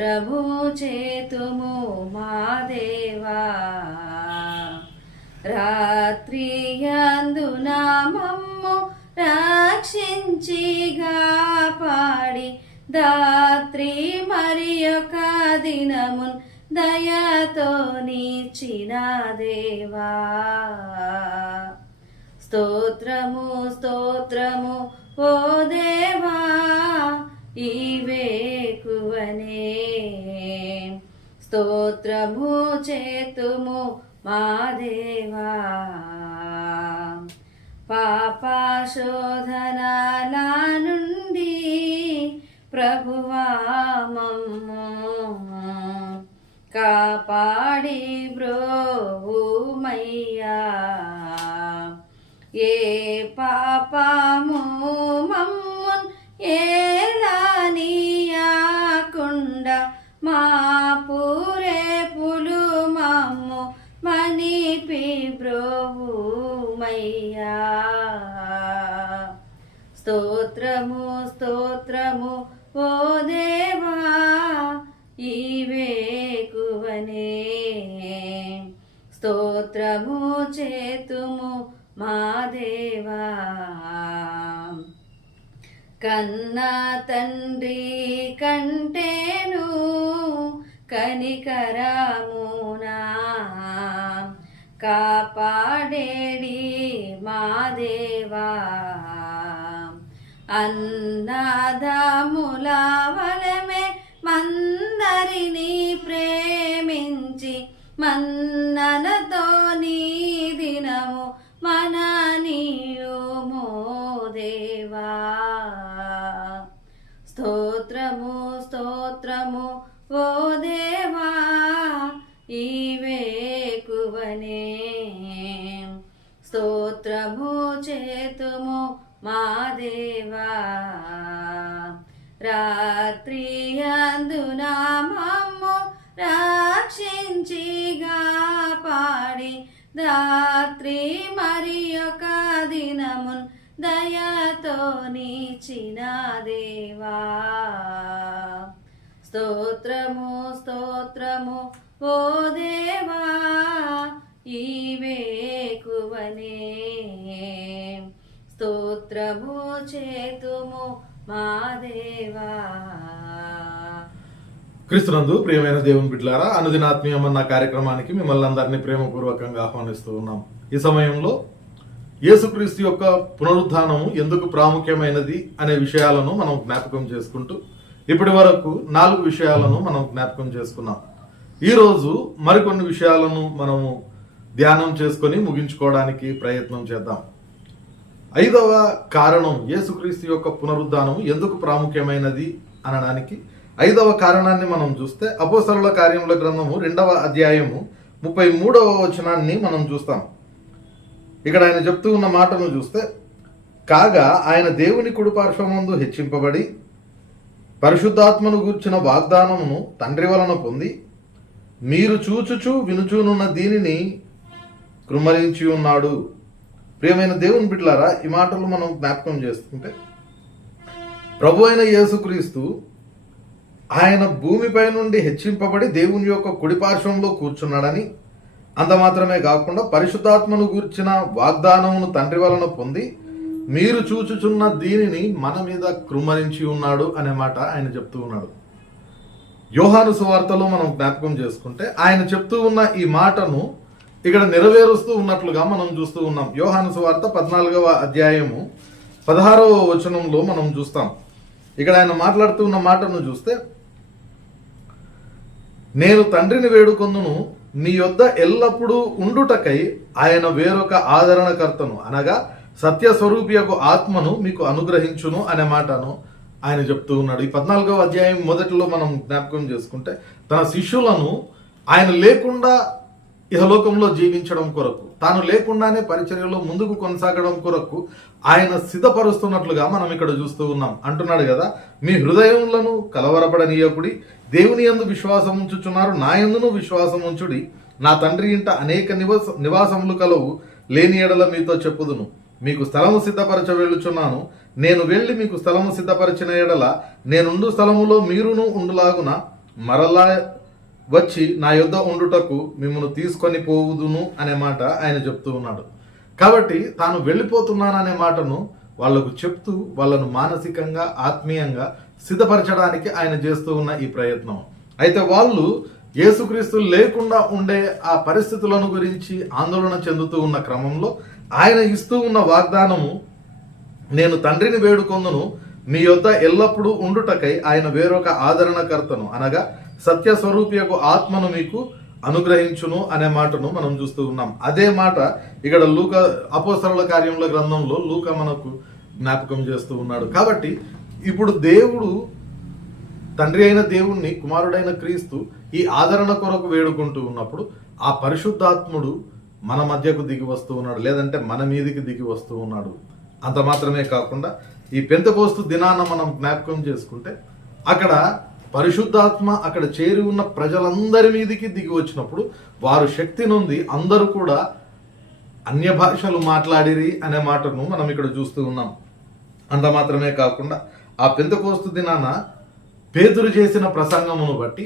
ప్రభు చేతుము మా దేవా. రాత్రి అందున మమ్ము రక్షించిగా పాడి దాత్రి మరి ఒక దినమున్ దయతో నీచిన దేవా. స్తోత్రము స్తోత్రము ఓ దేవా ఈవేకువనే స్తోత్రము చేతుము మా దేవా. పాపాశోధనాల నుండి ప్రభువా మమ్ము. కాపాడి బ్రోమయ్యా ఏ పాపము స్తోత్రము స్తోత్రము ఓ దేవా ఈవేకువనే స్తోత్రము చేతుము మా దేవా. కన్నా తండ్రి కంటేను కనికరమునా. కాపాడేడి మా దేవా. అన్నదముల వలమే మందరిని ప్రేమించి మన్ననతో నీ దినము మన నీయుమో దేవా స్తోత్రము స్తోత్రము ఓ దేవా ఈవేకువనే స్తోత్రము చేతుము మా రాత్రి అందున మమ్ము రక్షించిగా పాడి రాత్రి మరి ఒక దినమున్ దయతో నీచిన దేవా. స్తోత్రము స్తోత్రము ఓ దేవా ఈవేకువనే స్తోత్రము చేతుము క్రీస్తునందు ప్రియమైన దేవుని బిడ్డలారా అనుదినాత్మీయమన్న కార్యక్రమానికి మిమ్మల్ని అందరినీ ప్రేమపూర్వకంగా ఆహ్వానిస్తూ ఉన్నాం. ఈ సమయంలో యేసుక్రీస్తు యొక్క పునరుద్ధానము ఎందుకు ప్రాముఖ్యమైనది అనే విషయాలను మనం జ్ఞాపకం చేసుకుంటూ ఇప్పటి వరకు నాలుగు విషయాలను మనం జ్ఞాపకం చేసుకున్నాం. ఈరోజు మరికొన్ని విషయాలను మనము ధ్యానం చేసుకొని ముగించుకోవడానికి ప్రయత్నం చేద్దాం. ఐదవ కారణం యేసుక్రీస్తు యొక్క పునరుద్ధానం ఎందుకు ప్రాముఖ్యమైనది అనడానికి? ఐదవ కారణాన్ని మనం చూస్తే అపోసరుల కార్యముల గ్రంథము రెండవ అధ్యాయము ముప్పై మూడవ వచనాన్ని మనం చూస్తాం. ఇక్కడ ఆయన చెప్తూ ఉన్న మాటను చూస్తే కాగా ఆయన దేవుని కుడిపార్శ్వమందు హెచ్చింపబడి పరిశుద్ధాత్మను గూర్చిన వాగ్దానమును తండ్రి వలన పొంది మీరు చూచుచూ వినుచూనున్న దీనిని కృమరించి ఉన్నాడు ప్రియమైన దేవుని బిడ్డలారా ఈ మాటలు మనం జ్ఞాపకం చేసుకుంటే ప్రభు అయిన యేసుక్రీస్తు ఆయన భూమిపై నుండి హెచ్చింపబడి దేవుని యొక్క కుడిపార్శ్వంలో కూర్చున్నాడని అంత మాత్రమే కాకుండా పరిశుద్ధాత్మను గూర్చిన వాగ్దానమును తండ్రి వలన పొంది మీరు చూచుచున్న దీనిని మన మీద కృమరించి ఉన్నాడు అనే మాట ఆయన చెప్తూ ఉన్నాడు. యోహాను సువార్తలో మనం జ్ఞాపకం చేసుకుంటే ఆయన చెప్తూ ఉన్న ఈ మాటను ఇక్కడ నెరవేరుస్తూ ఉన్నట్లుగా మనం చూస్తూ ఉన్నాం. యోహాను సువార్త పద్నాలుగవ అధ్యాయము పదహారవ వచనంలో మనం చూస్తాం. ఇక్కడ ఆయన మాట్లాడుతూ ఉన్న మాటను చూస్తే నేను తండ్రిని వేడుకొందును నీ యొద్ద ఎల్లప్పుడూ ఉండుటకై ఆయన వేరొక ఆదరణకర్తను అనగా సత్య స్వరూపియకు ఆత్మను మీకు అనుగ్రహించును అనే మాటను ఆయన చెప్తూ ఉన్నాడు. ఈ పద్నాలుగవ అధ్యాయం మొదటిలో మనం జ్ఞాపకం చేసుకుంటే తన శిష్యులను ఆయన లేకుండా ఇహలోకంలో జీవించడం కొరకు తాను లేకుండానే పరిచర్యలో ముందుకు కొనసాగడం కొరకు ఆయన సిద్ధపరుస్తున్నట్లుగా మనం ఇక్కడ చూస్తూ ఉన్నాం. అంటున్నాడు కదా మీ హృదయములను కలవరపడనీయకుడి దేవుని యందు విశ్వాసం ఉంచుచున్నారు నా ఎందును విశ్వాసం ఉంచుడి. నా తండ్రి ఇంట అనేక నివాస నివాసములు కలవు లేని ఎడల మీతో చెప్పుదును. మీకు స్థలము సిద్ధపరచ వెళ్ళుచున్నాను. నేను వెళ్ళి మీకు స్థలము సిద్ధపరిచిన ఎడల నేనుండు స్థలములో మీరును ఉండులాగున మరలా వచ్చి నా యుద్ధ ఉండుటకు మిమ్మల్ని తీసుకొని పోవుదును అనే మాట ఆయన చెప్తూ ఉన్నాడు. కాబట్టి తాను వెళ్ళిపోతున్నాననే మాటను వాళ్ళకు చెప్తూ వాళ్ళను మానసికంగా ఆత్మీయంగా సిద్ధపరచడానికి ఆయన చేస్తూ ఉన్న ఈ ప్రయత్నం. అయితే వాళ్ళు యేసుక్రీస్తు లేకుండా ఉండే ఆ పరిస్థితులను గురించి ఆందోళన చెందుతూ ఉన్న క్రమంలో ఆయన ఇస్తూ ఉన్న వాగ్దానము నేను తండ్రిని వేడుకొందును మీ యొద్ద ఎల్లప్పుడూ ఉండుటకై ఆయన వేరొక ఆదరణకర్తను. అనగా సత్య స్వరూపియకు ఆత్మను మీకు అనుగ్రహించును అనే మాటను మనం చూస్తూ ఉన్నాం. అదే మాట ఇక్కడ లూక అపోసరుల కార్యముల గ్రంథంలో లూక మనకు జ్ఞాపకం చేస్తూ ఉన్నాడు. కాబట్టి ఇప్పుడు దేవుడు తండ్రి అయిన దేవుణ్ణి కుమారుడైన క్రీస్తు ఈ ఆదరణ కొరకు వేడుకుంటూ ఉన్నప్పుడు ఆ పరిశుద్ధాత్ముడు మన మధ్యకు దిగి వస్తూ ఉన్నాడు. లేదంటే మన మీదికి దిగి వస్తూ ఉన్నాడు. అంత మాత్రమే కాకుండా ఈ పెంతకోస్తు దినాన మనం జ్ఞాపకం చేసుకుంటే అక్కడ పరిశుద్ధాత్మ అక్కడ చేరి ఉన్న ప్రజలందరి మీదికి దిగి వచ్చినప్పుడు వారు శక్తి నుండి అందరూ కూడా అన్య భాషలు మాట్లాడిరి అనే మాటను మనం ఇక్కడ చూస్తూ ఉన్నాం. అంత మాత్రమే కాకుండా ఆ పెంతకోస్తు దినాన పేతురు చేసిన ప్రసంగమును బట్టి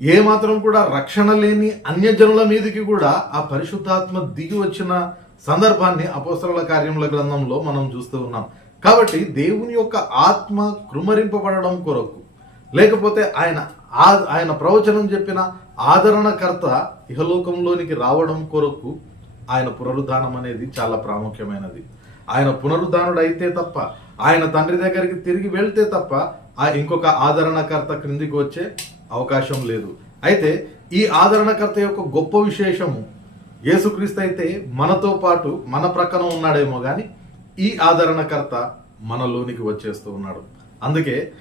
ఏ మాత్రం కూడా రక్షణ లేని అన్యజనుల మీదకి కూడా ఆ పరిశుద్ధాత్మ దిగి వచ్చిన సందర్భాన్ని అపోసరల కార్యముల గ్రంథంలో మనం చూస్తూ ఉన్నాం. కాబట్టి దేవుని యొక్క ఆత్మ కృమరింపబడడం కొరకు లేకపోతే ఆయన ఆ- ఆయన ప్రవచనం చెప్పిన ఆదరణకర్త ఇహలోకంలోనికి రావడం కొరకు ఆయన పునరుద్ధానం అనేది చాలా ప్రాముఖ్యమైనది. ఆయన పునరుద్ధానుడు అయితే తప్ప ఆయన తండ్రి దగ్గరికి తిరిగి వెళ్తే తప్ప ఆ ఇంకొక ఆదరణకర్త క్రిందికి వచ్చే అవకాశం లేదు. అయితే ఈ ఆదరణకర్త యొక్క గొప్ప విశేషము యేసుక్రీస్తు అయితే మనతో పాటు మన ప్రక్కన ఉన్నాడేమో కానీ ఈ ఆదరణకర్త మనలోనికి వచ్చేస్తూ ఉన్నాడు. అందుకే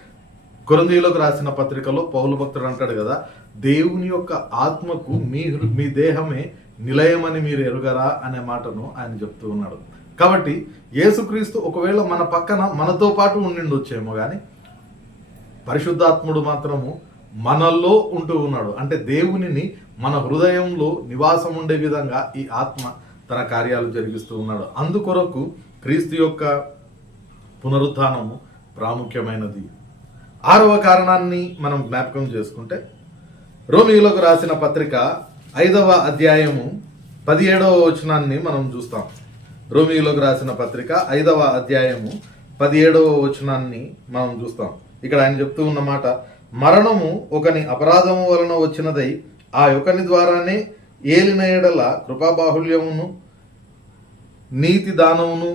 కొరందీలోకి రాసిన పత్రికలో పౌలు భక్తుడు అంటాడు కదా దేవుని యొక్క ఆత్మకు మీ మీ దేహమే నిలయమని మీరు ఎరుగరా? అనే మాటను ఆయన చెప్తూ ఉన్నాడు. కాబట్టి యేసుక్రీస్తు ఒకవేళ మన పక్కన మనతో పాటు ఉండిండొచ్చేమో కానీ పరిశుద్ధాత్ముడు మాత్రము మనల్లో ఉంటూ ఉన్నాడు. అంటే దేవునిని మన హృదయంలో నివాసం ఉండే విధంగా ఈ ఆత్మ తన కార్యాలు జరిగిస్తూ ఉన్నాడు. అందుకొరకు క్రీస్తు యొక్క పునరుత్నము ప్రాముఖ్యమైనది. ఆరవ కారణాన్ని మనం జ్ఞాపకం చేసుకుంటే రోమియోలకు రాసిన పత్రిక ఐదవ అధ్యాయము పదిహేడవ వచనాన్ని మనం చూస్తాం. రోమియోలకు రాసిన పత్రిక ఐదవ అధ్యాయము పదిహేడవ వచనాన్ని మనం చూస్తాం. ఇక్కడ ఆయన చెప్తూ ఉన్న మాట మరణము ఒకని అపరాధము వలన వచ్చినదై ఆ యొక్కని ద్వారానే ఏలిన ఎడల కృపాబాహుళ్యమును నీతి దానమును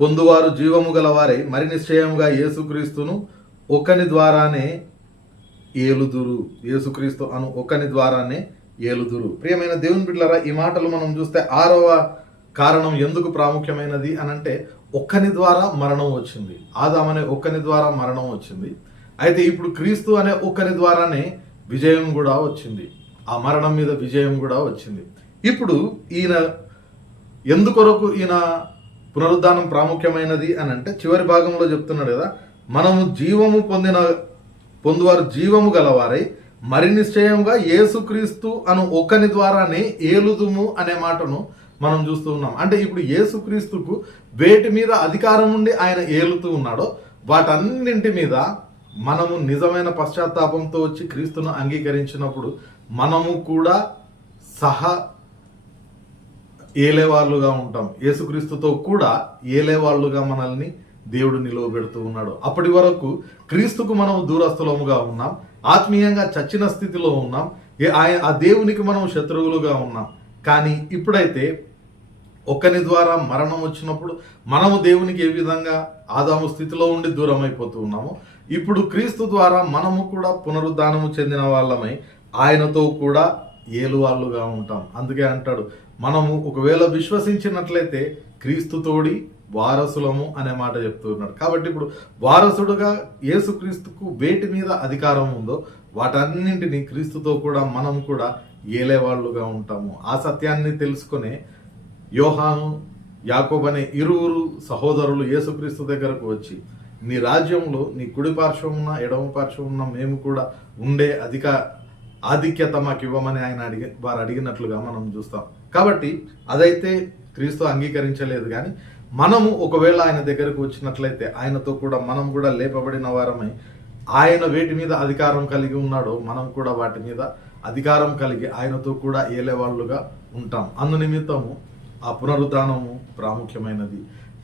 పొందువారు జీవము గలవారై మరి నిశ్చయముగా యేసుక్రీస్తును ఒకని ద్వారానే ఏలుదురు యేసుక్రీస్తు అను ఒకని ద్వారానే ఏలుదురు. ప్రియమైన దేవుని బిడ్డలారా ఈ మాటలు మనం చూస్తే ఆరవ కారణం ఎందుకు ప్రాముఖ్యమైనది అని అంటే ఒక్కని ద్వారా మరణం వచ్చింది. ఆదాం అనే ఒక్కని ద్వారా మరణం వచ్చింది. అయితే ఇప్పుడు క్రీస్తు అనే ఒక్కని ద్వారానే విజయం కూడా వచ్చింది. ఆ మరణం మీద విజయం కూడా వచ్చింది. ఇప్పుడు ఈయన ఎందుకొరకు ఈయన పునరుద్ధానం ప్రాముఖ్యమైనది అని అంటే చివరి భాగంలో చెప్తున్నాడు కదా మనము జీవము పొందిన పొందువారు జీవము గలవారై మరి నిశ్చయంగా యేసుక్రీస్తు అను ఒక్కని ద్వారానే ఏలుదుము అనే మాటను మనం చూస్తూ ఉన్నాం. అంటే ఇప్పుడు యేసుక్రీస్తుకు వేటి మీద అధికారం ఉండి ఆయన ఏలుతూ ఉన్నాడో వాటన్నింటి మీద మనము నిజమైన పశ్చాత్తాపంతో వచ్చి క్రీస్తును అంగీకరించినప్పుడు మనము కూడా సహా ఏలేవాళ్ళుగా ఉంటాం. యేసుక్రీస్తుతో కూడా ఏలేవాళ్ళుగా మనల్ని దేవుడు నిలువబెడుతూ ఉన్నాడు. అప్పటి వరకు క్రీస్తుకు మనం దూరస్థులముగా ఉన్నాం. ఆత్మీయంగా చచ్చిన స్థితిలో ఉన్నాం. ఆయన ఆ దేవునికి మనం శత్రువులుగా ఉన్నాం. కానీ ఇప్పుడైతే ఒక్కని ద్వారా మరణం వచ్చినప్పుడు మనము దేవునికి ఏ విధంగా ఆదాము స్థితిలో ఉండి దూరం అయిపోతూ ఉన్నామో ఇప్పుడు క్రీస్తు ద్వారా మనము కూడా పునరుద్ధానము చెందిన వాళ్ళమై ఆయనతో కూడా ఏలువాళ్ళుగా ఉంటాం. అందుకే అంటాడు మనము ఒకవేళ విశ్వసించినట్లయితే క్రీస్తుతోడి వారసులము అనే మాట చెప్తున్నాడు. కాబట్టి ఇప్పుడు వారసుడుగా యేసుక్రీస్తుకు వేటి మీద అధికారం ఉందో వాటన్నింటినీ క్రీస్తుతో కూడా మనం కూడా ఏలేవాళ్ళుగా ఉంటాము. ఆ సత్యాన్ని తెలుసుకునే యోహాను యాకోబ్ అనే ఇరువురు సహోదరులు యేసుక్రీస్తు దగ్గరకు వచ్చి నీ రాజ్యంలో నీ కుడి పార్శ్వం ఉన్న ఎడమ పార్శ్వం ఉన్న మేము కూడా ఉండే అధిక ఆధిక్యత మాకు ఇవ్వమని ఆయన అడిగి వారు అడిగినట్లుగా మనం చూస్తాం. కాబట్టి అదైతే క్రీస్తు అంగీకరించలేదు కానీ మనము ఒకవేళ ఆయన దగ్గరకు వచ్చినట్లయితే ఆయనతో కూడా మనం కూడా లేపబడిన వారమై ఆయన వేటి మీద అధికారం కలిగి ఉన్నాడో మనం కూడా వాటి మీద అధికారం కలిగి ఆయనతో కూడా ఏలేవాళ్ళుగా ఉంటాం. అందు నిమిత్తము ఆ పునరుద్ధానము ప్రాముఖ్యమైనది.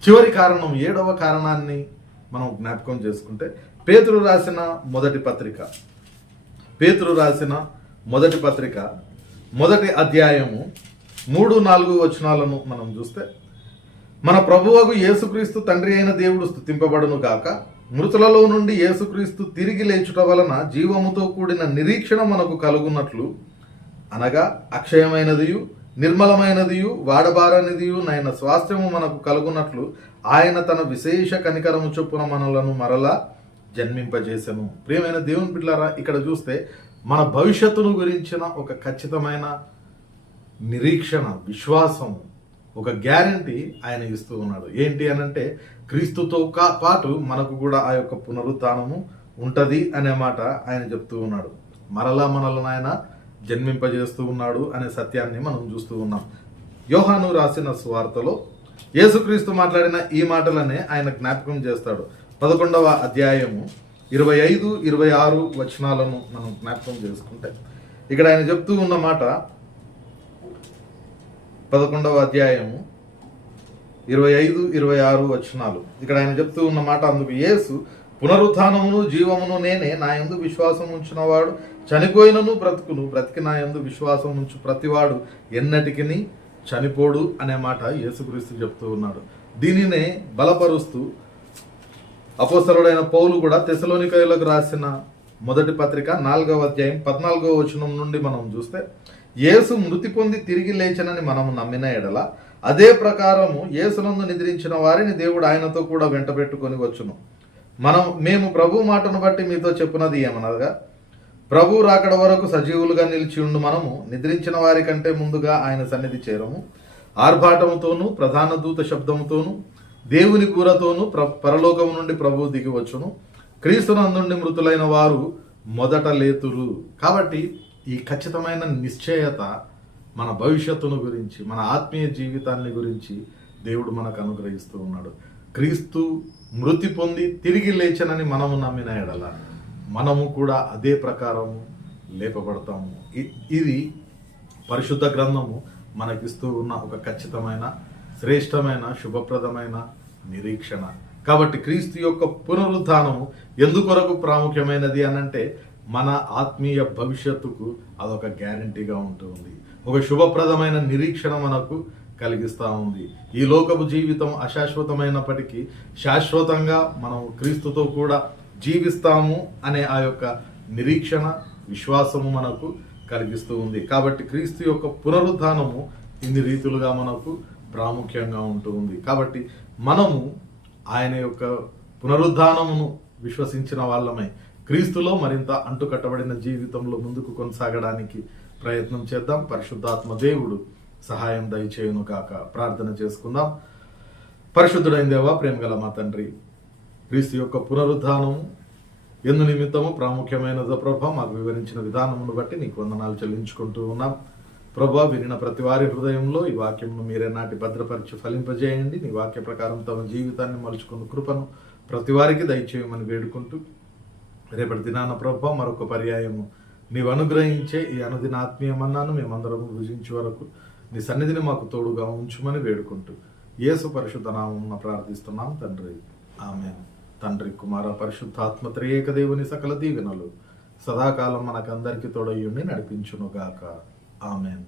చివరి కారణం ఏడవ కారణాన్ని మనం జ్ఞాపకం చేసుకుంటే పేతురు రాసిన మొదటి పత్రిక. పేతురు రాసిన మొదటి పత్రిక మొదటి అధ్యాయము మూడు నాలుగు వచనాలను మనం చూస్తే మన ప్రభువకు యేసుక్రీస్తు తండ్రి అయిన దేవుడు స్థుతింపబడును గాక. మృతులలో నుండి యేసుక్రీస్తు తిరిగి లేచుట వలన జీవముతో కూడిన నిరీక్షణ మనకు కలుగున్నట్లు అనగా అక్షయమైనదియు నిర్మలమైనదియు వాడబారనిదియు నైన స్వాస్థ్యము మనకు కలుగున్నట్లు ఆయన తన విశేష కనికరము చొప్పున మనలను మరలా జన్మింపజేసెను. ప్రియమైన దేవుని బిడ్డారా ఇక్కడ చూస్తే మన భవిష్యత్తును గురించిన ఒక ఖచ్చితమైన నిరీక్షణ విశ్వాసం ఒక గ్యారంటీ ఆయన ఇస్తూ ఉన్నాడు. ఏంటి అని అంటే క్రీస్తుతో కా- పాటు మనకు కూడా ఆ యొక్క పునరుత్నము ఉంటుంది అనే మాట ఆయన చెప్తూ ఉన్నాడు. మరలా మనలను ఆయన జన్మింపజేస్తూ ఉన్నాడు అనే సత్యాన్ని మనం చూస్తూ ఉన్నాం. యోహాను రాసిన స్వార్తలో యేసుక్రీస్తు మాట్లాడిన ఈ మాటలనే ఆయన జ్ఞాపకం చేస్తాడు. పదకొండవ అధ్యాయము ఇరవై ఐదు ఇరవై ఆరు వచనాలను మనం జ్ఞాపకం చేసుకుంటే ఇక్కడ ఆయన చెప్తూ ఉన్న మాట పదకొండవ అధ్యాయము ఇరవై ఐదు ఇరవై ఆరు వచనాలు. ఇక్కడ ఆయన చెప్తూ ఉన్న మాట అందుకు యేసు పునరుత్నమును జీవమును నేనే నా యందు విశ్వాసం ఉంచినవాడు చనిపోయినను బ్రతుకును బ్రతికి నా యందు విశ్వాసం ఉంచు ప్రతివాడు ఎన్నటికి చనిపోడు అనే మాట యేసుక్రీస్తు చెప్తూ ఉన్నాడు. దీనినే బలపరుస్తూ అపోసరుడైన పౌలు కూడా తెసలోనికయులకు రాసిన మొదటి పత్రిక నాలుగవ అధ్యాయం పద్నాలుగవ వచనం నుండి మనం చూస్తే యేసు మృతి పొంది తిరిగి లేచనని మనము నమ్మిన ఎడల అదే ప్రకారము యేసునందు నిద్రించిన వారిని దేవుడు ఆయనతో కూడా వెంట పెట్టుకొని వచ్చును. మనం మేము ప్రభు మాటను బట్టి మీతో చెప్పినది ఏమనగా ప్రభు రాకడ వరకు సజీవులుగా నిలిచి ఉండు మనము నిద్రించిన వారి కంటే ముందుగా ఆయన సన్నిధి చేరము. ఆర్భాటముతోనూ ప్రధాన దూత శబ్దముతోనూ దేవుని కూరతోనూ ప్ర పరలోకము నుండి ప్రభు దిగి వచ్చును. క్రీస్తునందుండి మృతులైన వారు మొదట లేతురు. కాబట్టి ఈ ఖచ్చితమైన నిశ్చయత మన భవిష్యత్తును గురించి మన ఆత్మీయ జీవితాన్ని గురించి దేవుడు మనకు అనుగ్రహిస్తూ ఉన్నాడు. క్రీస్తు మృతి పొంది తిరిగి లేచనని మనము నమ్మిన ఎడల మనము కూడా అదే ప్రకారము లేపబడతాము. ఇది పరిశుద్ధ గ్రంథము మనకిస్తూ ఉన్న ఒక ఖచ్చితమైన శ్రేష్టమైన శుభప్రదమైన నిరీక్షణ. కాబట్టి క్రీస్తు యొక్క పునరుద్ధానము ఎందుకొరకు ప్రాముఖ్యమైనది అనంటే మన ఆత్మీయ భవిష్యత్తుకు అదొక గ్యారంటీగా ఉంటుంది ఒక శుభప్రదమైన నిరీక్షణ మనకు కలిగిస్తూ ఉంది. ఈ లోకపు జీవితం అశాశ్వతమైనప్పటికీ శాశ్వతంగా మనం క్రీస్తుతో కూడా జీవిస్తాము అనే ఆ యొక్క నిరీక్షణ విశ్వాసము మనకు కలిగిస్తూ ఉంది. కాబట్టి క్రీస్తు యొక్క పునరుద్ధానము ఇన్ని రీతులుగా మనకు ప్రాముఖ్యంగా ఉంటుంది కాబట్టి మనము ఆయన యొక్క పునరుద్ధానమును విశ్వసించిన వాళ్ళమై. క్రీస్తులో మరింత అంటుకట్టబడిన జీవితంలో ముందుకు కొనసాగడానికి ప్రయత్నం చేద్దాం. పరిశుద్ధాత్మ దేవుడు సహాయం దయచేయును కాక ప్రార్థన చేసుకుందాం. పరిశుద్ధుడైన దేవా ప్రేమ గల మా తండ్రి క్రీస్తు యొక్క పునరుద్ధానము ఎందు నిమిత్తము ప్రాముఖ్యమైనదో ప్రభా మాకు వివరించిన విధానమును బట్టి నీకు వందనాలు చెల్లించుకుంటూ ఉన్నాం. ప్రభా వినిన ప్రతి వారి హృదయంలో ఈ వాక్యంను మీరే నాటి భద్రపరిచి ఫలింపజేయండి. నీ వాక్య ప్రకారం తమ జీవితాన్ని మలుచుకున్న కృపను ప్రతి వారికి దయచేయమని వేడుకుంటూ రేపటి దినాన ప్రభా మరొక పర్యాయము. నీవు అనుగ్రహించే ఈ అనుదిన ఆత్మీయమన్నాను మేమందరము భుజించే వరకు నీ సన్నిధిని మాకు తోడుగా ఉంచుమని వేడుకుంటూ యేసు పరిశుద్ధనామం ప్రార్థిస్తున్నాం తండ్రి. ఆమె తండ్రి కుమార పరిశుద్ధాత్మ త్రియేక దేవుని సకల దీవెనలు సదాకాలం మనకందరికీ తోడయ్యుండి నడిపించునుగాక. ఆమెన్.